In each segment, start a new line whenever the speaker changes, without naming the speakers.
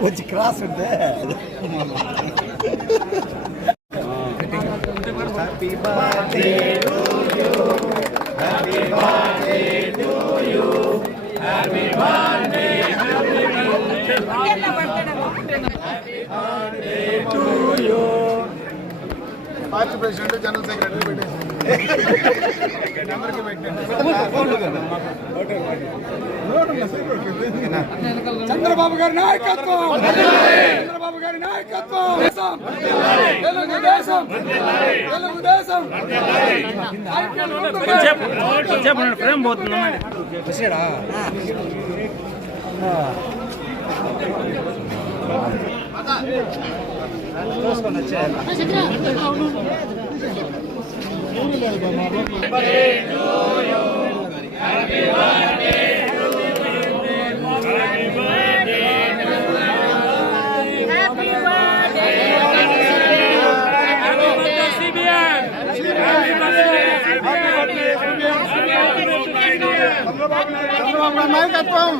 కొంచెం క్రాస్ ఉంటే happy birthday
Party president general secretary పెట్టేసి. పెట్టండి
చంద్రబాబు గారి నాయకత్వం! చంద్రబాబు గారి నాయకత్వం! తెలుగుదేశం!
వచ్చేయాలి
చంద్రబాబు నాయుడు నాయకత్వం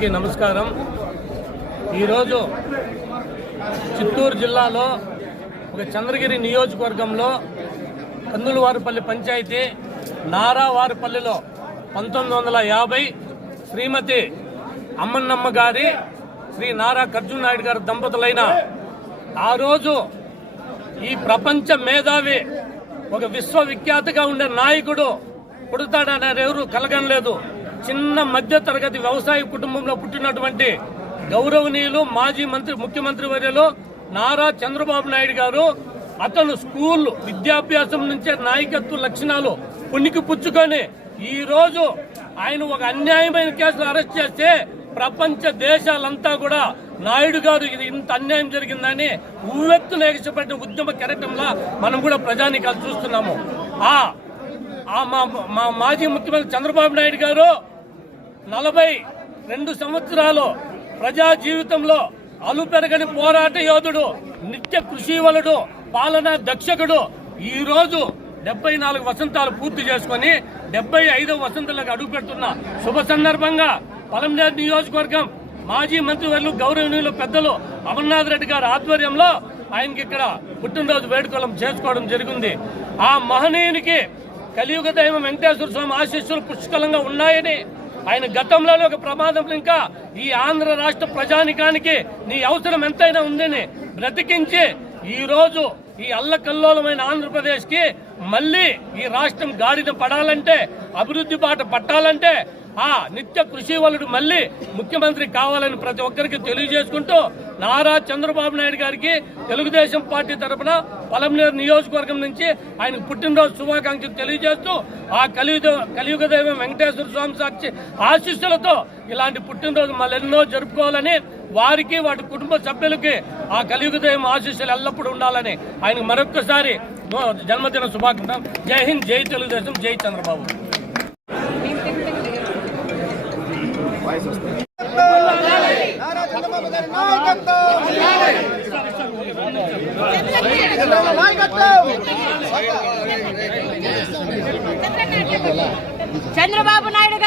అందరికీ నమస్కారం. ఈరోజు చిత్తూరు జిల్లాలో ఒక చంద్రగిరి నియోజకవర్గంలో కందులవారిపల్లి పంచాయతీ నారావారిపల్లిలో పంతొమ్మిది వందల యాభై శ్రీమతి అమ్మన్నమ్మ గారి శ్రీ నారా కర్జున్ నాయుడు గారి దంపతులైన ఆ రోజు ఈ ప్రపంచ మేధావి ఒక విశ్వవిఖ్యాతగా ఉండే నాయకుడు పుడతాడని ఎవరు కలగనలేదు. చిన్న మధ్య తరగతి వ్యవసాయ కుటుంబంలో పుట్టినటువంటి గౌరవనీయులు మాజీ మంత్రి ముఖ్యమంత్రి వర్యలు నారా చంద్రబాబు నాయుడు గారు అతను స్కూల్ విద్యాభ్యాసం నుంచే నాయకత్వ లక్షణాలు పుణికి పుచ్చుకొని ఈ రోజు ఆయన ఒక అన్యాయమైన కేసులు అరెస్ట్ చేస్తే ప్రపంచ దేశాలంతా కూడా నాయుడు గారు ఇది ఇంత అన్యాయం జరిగిందని ఉవ్వెత్తున ఎగసిపడిన ఉద్యమ కెరటంలా మనం కూడా ప్రజానికాలు చూస్తున్నాము. ఆ మా మాజీ ముఖ్యమంత్రి చంద్రబాబు నాయుడు గారు నలభై రెండు సంవత్సరాలు ప్రజా జీవితంలో అలుపెరగని పోరాట యోధుడు నిత్య కృషివలుడు పాలనా దక్షకుడు. ఈ రోజు డెబ్బై నాలుగు వసంతాలు పూర్తి చేసుకొని డెబ్బై ఐదవ వసంతలకు అడుగు పెడుతున్న శుభ సందర్భంగా పలంనేరు నియోజకవర్గం మాజీ మంత్రివర్యులు గౌరవనీయులు పెద్దలు అమర్నాథ్ రెడ్డి గారి ఆధ్వర్యంలో ఆయనకి ఇక్కడ పుట్టినరోజు వేడుకలం చేసుకోవడం జరిగింది. ఆ మహనీయునికి కలియుగ దైవం వెంకటేశ్వర స్వామి ఆశీస్సులు పుష్కలంగా ఉన్నాయని ఆయన గతంలోనే ఒక ప్రమాదం. ఇంకా ఈ ఆంధ్ర రాష్ట్ర ప్రజానికానికి నీ అవసరం ఎంతైనా ఉందని బ్రతికించి ఈ రోజు ఈ అల్లకల్లోలమైన ఆంధ్రప్రదేశ్కి మళ్ళీ ఈ రాష్ట్రం గాడిన పడాలంటే అభివృద్ధి బాట పట్టాలంటే ఆ నిత్య కృషి వలుడు మళ్ళీ ముఖ్యమంత్రి కావాలని ప్రతి ఒక్కరికి తెలియజేసుకుంటూ నారా చంద్రబాబు నాయుడు గారికి తెలుగుదేశం పార్టీ తరఫున పలంనేరు నియోజకవర్గం నుంచి ఆయన పుట్టినరోజు శుభాకాంక్షలు తెలియజేస్తూ ఆ కలియుగ కలియుగ దైవం వెంకటేశ్వర స్వామి సాక్షి ఆశీస్సులతో ఇలాంటి పుట్టినరోజు మళ్ళెన్నో జరుపుకోవాలని వారికి వాటి కుటుంబ సభ్యులకి ఆ కలియుగ దైవం ఆశీస్సులు ఎల్లప్పుడూ ఉండాలని ఆయన మరొక్కసారి జన్మదిన శుభాకాంక్షలు. జై హింద్ జై తెలుగుదేశం జై చంద్రబాబు.
నారా చంద్రబాబు
చంద్రబాబు నాయుడు